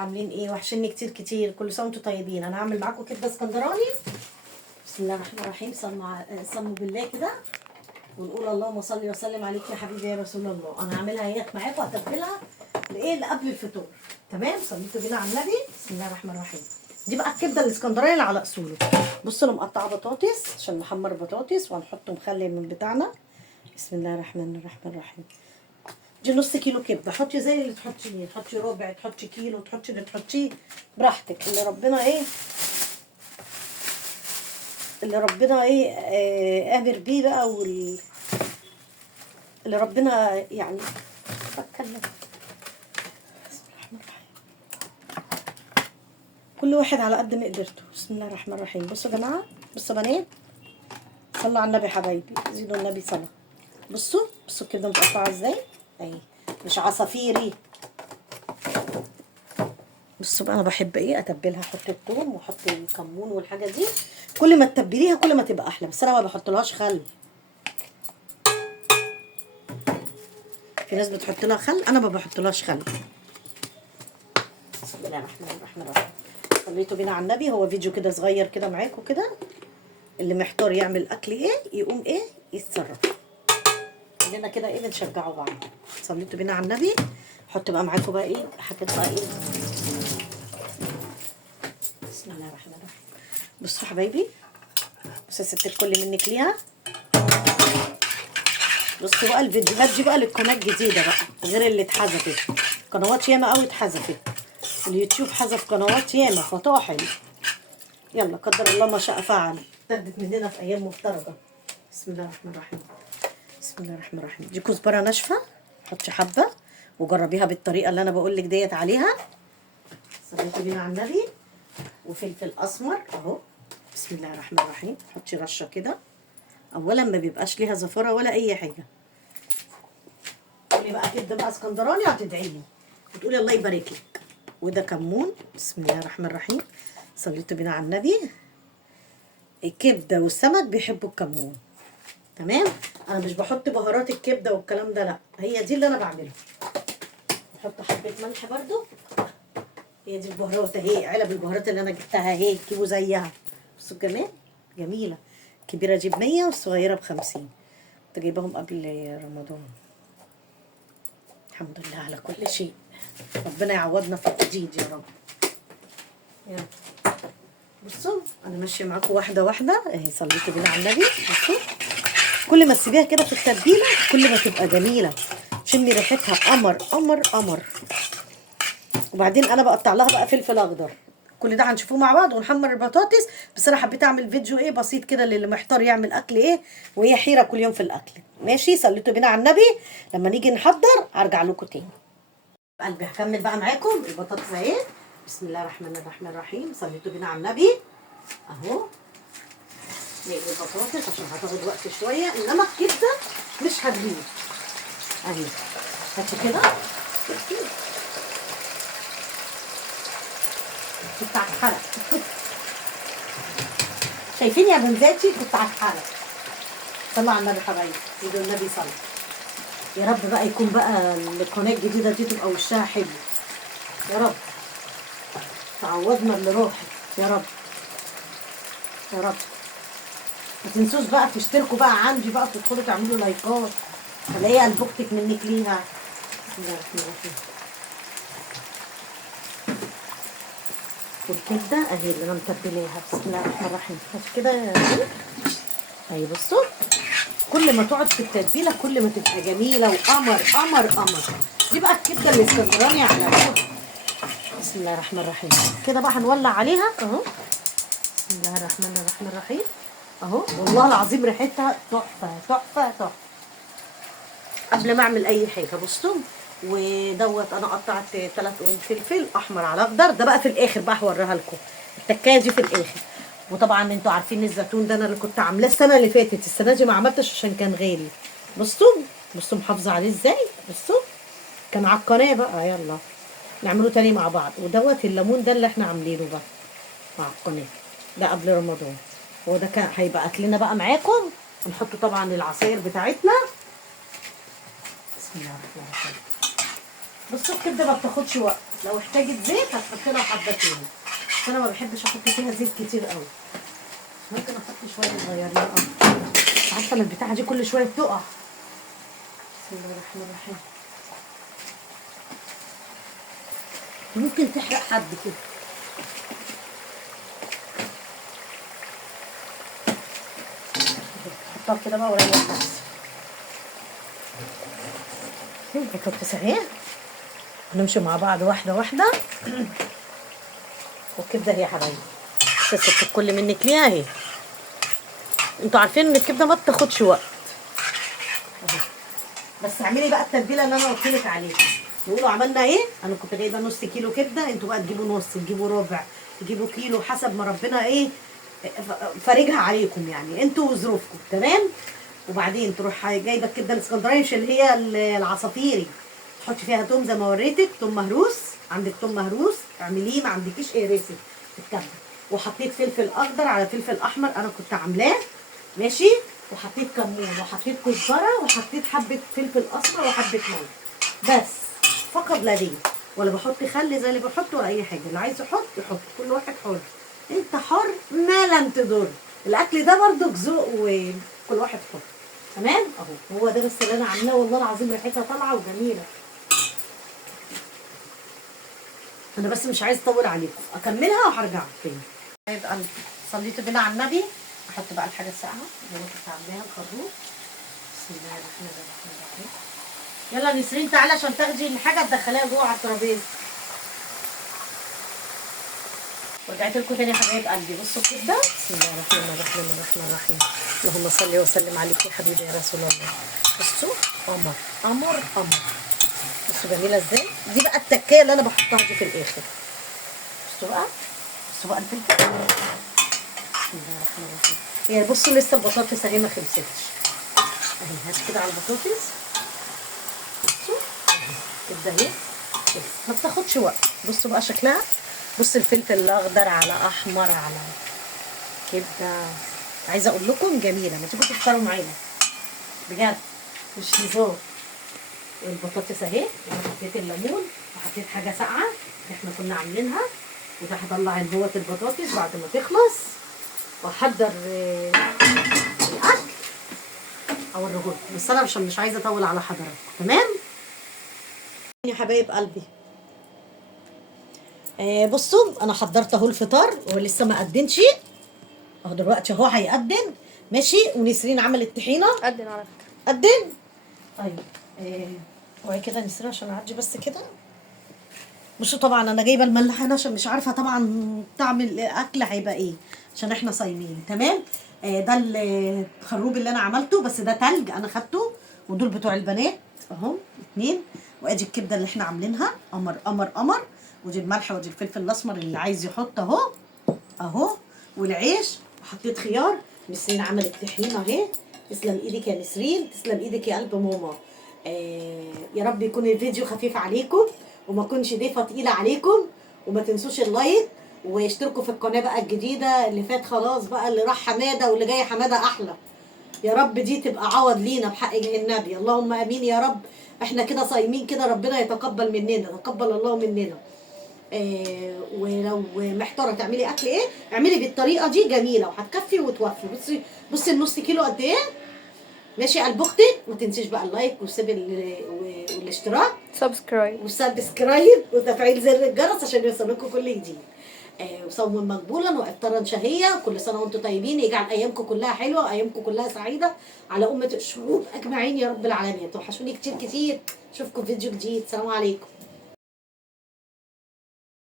عاملين ايه؟ وحشني كتير كتير. كل سنه وانتم طيبين. انا هعمل معاكم كبده اسكندراني. بسم الله الرحمن الرحيم. صلوا بالله كده ونقول اللهم صل وسلم عليك يا حبيبي يا رسول الله. انا هعملها اهيت معاكم، هتبلها لايه؟ اللي قبل الفطور. تمام؟ صليتوا بينا على النبي. بسم الله الرحمن الرحيم. دي بقى الكبده الاسكندراني اللي على اصوله. بصوا انا مقطعه بطاطس عشان نحمر بطاطس وهنحط مخلل من بتاعنا. بسم الله الرحمن الرحيم. دي نص كيلو كبده. حطي زي اللي تحطيه، تحطي ربع، تحطي كيلو، تحطي اللي تحطيه براحتك. اللي ربنا امر بيه بقى اللي ربنا يعني بتكلم. بسم الله الرحمن الرحيم. كل واحد على قد ما قدرته. بسم الله الرحمن الرحيم. بصوا يا جماعه، بصوا بنات، صلوا على النبي حبايبي، زيدوا النبي صلاه. بصوا الكبده متقطعه ازاي اهي، مش عصافيري. بصوا بقى انا بحب ايه اتبلها، احط الثوم واحط الكمون والحاجه دي. كل ما تتبليها كل ما تبقى احلى، بس انا ما بحطلهاش خل. في ناس بتحط لها خل، انا ما بحطلهاش خل. بسم الله الرحمن الرحيم. صليتوا بينا على النبي. هو فيديو كده صغير كده معاكم كده، اللي محتار يعمل اكل ايه يقوم ايه يتصرف. كلنا كده ايه بنشجعوا بعض. صليتوا بينا على النبي. حط بقى معاكم بقى ايه حاجات بقى ايه. بسم الله الرحمن الرحيم. بصوا حبايبي، بصوا يا ست الكل منك ليها. بصوا بقى الفيديوهات دي بقى للقناه الجديده بقى، غير اللي اتحذفت. قنوات ياما قوي اتحذفت، اليوتيوب حذف قنوات ياما فطاحل. يلا قدر الله ما شاء فعل. ابتدت مننا في ايام مفترجه. بسم الله الرحمن الرحيم. بسم الله الرحمن الرحيم. دي كزبره ناشفه، حطي حبه وجربيها بالطريقه اللي انا بقول لك ديت عليها. صليتوا بينا على النبي. وفلفل اسمر اهو. بسم الله الرحمن الرحيم. حطي رشه كده. اولا ما بيبقاش ليها زفاره ولا اي حاجه. تقولي بقى كبده بقى اسكندراني هتدعي لي وتقولي الله يبارك لك. وده كمون. بسم الله الرحمن الرحيم. صليتوا بينا على النبي. الكبده والسمك بيحبوا الكمون. تمام؟ انا مش بحط بهارات الكبده والكلام ده، لا، هي دي اللي انا بعمله. بحط حبه ملح برده. هي دي البهارات اهي، علب البهارات اللي انا جبتها اهي، جيبوا زيها. بصوا الجمال، جميله. كبيره دي ب100 والصغيره ب50. كنت جايباهم قبل رمضان. الحمد لله على كل شيء. ربنا يعوضنا في الجديد يا رب. يلا بصوا انا ماشيه معاكم واحده واحده اهي. صليتوا بينا على النبي. بصوا كل ما تسيبيها كده في التتبيله كل ما تبقى جميله. شمي ريحتها قمر قمر قمر. وبعدين انا بقطع لها بقى فلفل اخضر. كل ده هنشوفوه مع بعض ونحمر البطاطس. بس انا حبيت اعمل فيديو ايه بسيط كده للي محتار يعمل اكل ايه وهي حيره كل يوم في الاكل. ماشي؟ صليتوا بينا على النبي. لما نيجي نحضر هرجع لكم تاني. قلبي هكمل بقى معاكم البطاطس اهي. بسم الله الرحمن الرحيم. صليتوا بينا على النبي اهو. نقلي البطاطس عشان هتاخد وقت شويه، انما الكبده مش هتغيب اهي. هاتي كده. كنت هتحرق. شايفين يا بنزاتي؟ كنت هتحرق. صلوا على النبي حبايبي، يدوا النبي صلى. يا رب بقى يكون بقى القناه الجديده دي تبقى وشها حلو يا رب. تعوضنا اللي راحت يا رب يا رب. ما تنسوش بقى تشتركوا بقى عندي بقى، تدخلوا تعملوا لايكات. خليها البوكتك منك ليها. بسم الله الرحمن الرحيم. والكبده اهي اللي انا متبلاها. بسم الله الرحمن الرحيم. ماشي كده اهي. بصوا كل ما تقعد في التتبيله كل ما تبقى جميله وقمر قمر قمر. دي بقى الكبده الاسكندراني على طول. بسم الله الرحمن الرحيم. كده بقى هنولع عليها اهو. بسم الله الرحمن الرحيم اهو. والله العظيم ريحتها تحفه تحفه تحفه. قبل ما اعمل اي حاجه بصوا، ودوت انا قطعت 3 قرون فلفل احمر على اخضر. ده بقى في الاخر بقى هوريها لكم التكايه دي في الاخر. وطبعا انتوا عارفين الزيتون ده انا اللي كنت عاملاه السنه اللي فاتت. السنه دي ما عملتش عشان كان غالي. بصوا محافظه عليه ازاي. بصوا كان على القناه بقى. يلا نعمله تاني مع بعض. ودوت الليمون ده اللي احنا عاملينه بقى مع القناه ده قبل رمضان. هو ده كان هيبقى اكلنا بقى معاكم. هنحط طبعا العصاير بتاعتنا. بسم الله الرحمن الرحيم. بصوا الكبده ما بتاخدش وقت، لو احتاجت زيت هتحط لها حبتين، بس انا ما بحبش احط فيها زيت كتير قوي، ممكن احط شويه صغيرين قوي. عارفه ان البتاعه دي كل شويه بتقع. بسم الله الرحمن الرحيم. ممكن تحرق حد كده. احطها كده بقى وريح نفسي. بطاطس اهي، هنمشي مع بعض واحده واحده. والكبده اهي يا حبايبي، بس الكل منك ليها اهي. انتوا عارفين ان الكبده ما بتاخدش وقت اهي. بس اعملي بقى التتبيله اللي انا قلت لك عليها. يقولوا عملنا ايه؟ انا كنت جايبه نص كيلو كبده، انتوا بقى تجيبوا نص، تجيبوا ربع، تجيبوا كيلو، حسب ما ربنا ايه فارجها عليكم يعني، انتوا وظروفكم. تمام. وبعدين تروح جايبه الكبده الاسكندراني، مش اللي هي العصافيري، تحطي فيها توم زي ما وريتك، توم مهروس، عندك توم مهروس اعمليه، ما عندكيش اقرصي الكبده. وحطيت فلفل اخضر على فلفل احمر انا كنت عاملاه، ماشي. وحطيت كمون وحطيت كزبره وحطيت حبه فلفل اسمر وحبه ملح، بس فقط لا غير. ولا بحط خل زي اللي بحط ولا اي حاجه، اللي عايز يحط يحط، كل واحد حر، انت حر ما لم تضر. الاكل ده برضو ذوق وكل واحد حر. تمام اهو، هو ده بس اللي انا عاملاه، والله العظيم ريحتها طالعه وجميله. انا بس مش عايز اطول عليكم، اكملها وهرجع تاني. طيب قلبي، صليتوا بينا على النبي. احط بقى الحاجه الساقعه اللي انا كنت عاملاها، الخروف. بسم الله الرحمن الرحيم. يلا نسرين تعالى عشان تاخدي الحاجه تدخليها جوه على الترابيزه. ورجعت لكم تاني يا حبايب قلبي. بصوا كده، بسم الله الرحمن الرحيم. اللهم صل وسلم عليك يا حبيبي يا رسول الله. بصوا قمر قمر قمر. بصوا جميله ازاي. دي بقى التكايه اللي انا بحطها دي في الاخر. بصوا بقى، بصوا بقى الفلفل. بسم الله الرحمن الرحيم. يعني بصوا لسه البطاطس اهي ما خلصتش اهي. هات كده على البطاطس. بصوا كده اهي، ما بتاخدش وقت. بصوا بقى شكلها، بص الفلفل الاخضر على احمر على كده. عايزه اقول لكم جميله، ما تيجوا تفطروا معانا بجد مش هزار. البطاطس اهي، انا حطيت الليمون وحطيت حاجه ساقعه احنا كنا عاملينها، وده هطلع هوت البطاطس بعد ما تخلص واحضر الاكل اوريهولكم. بس انا مش عايزه اطول على حضراتكم. تمام يا حبايب قلبي. بصوا انا حضرت اهو الفطار، هو لسه ما قدمش اهو، دلوقتي اهو هيقدم. ماشي. ونسرين عملت طحينه. قدم على فكره. قدم. طيب وهي كده نسرين عشان اعدي بس كده. بصوا طبعا انا جايبه الملحه عشان مش عارفه طبعا طعم الاكل هيبقى ايه، عشان احنا صايمين. تمام. ده الخروب اللي انا عملته، بس ده تلج انا خدته، ودول بتوع البنات اهو 2. وادي الكبده اللي احنا عاملينها قمر قمر قمر، ودي الملح ودي الفلفل الاسمر اللي عايز يحط اهو اهو، والعيش. وحطيت خيار. نسرين عملت طحينه اهي. تسلم ايدك يا نسرين، تسلم ايدك يا قلب ماما. يا رب يكون الفيديو خفيف عليكم وما كنش ضيفه تقيله عليكم. وما تنسوش اللايك واشتركوا في القناه بقى الجديده. اللي فات خلاص بقى، اللي راح حماده واللي جاي حماده احلى. يا رب دي تبقى عوض لينا بحق النبي، اللهم امين يا رب. احنا كده صايمين كده، ربنا يتقبل مننا، تقبل الله مننا. ولو محتاره تعملي اكل ايه، اعملي بالطريقه دي جميله وهتكفي وتوفي. بصي بصي النص كيلو قد ايه. ماشي قلب اختك. ما تنسيش بقى اللايك والاشتراك سبسكرايب وتفعيل زر الجرس عشان يوصلكم كل جديد. وصوما مقبولا وافطارا شهيا. كل سنه وانتم طيبين، يجعل ايامكم كلها حلوه، ايامكم كلها سعيده على امه الشعوب اجمعين يا رب العالمين. توحشوني كتير كتير. اشوفكم فيديو جديد. سلام عليكم.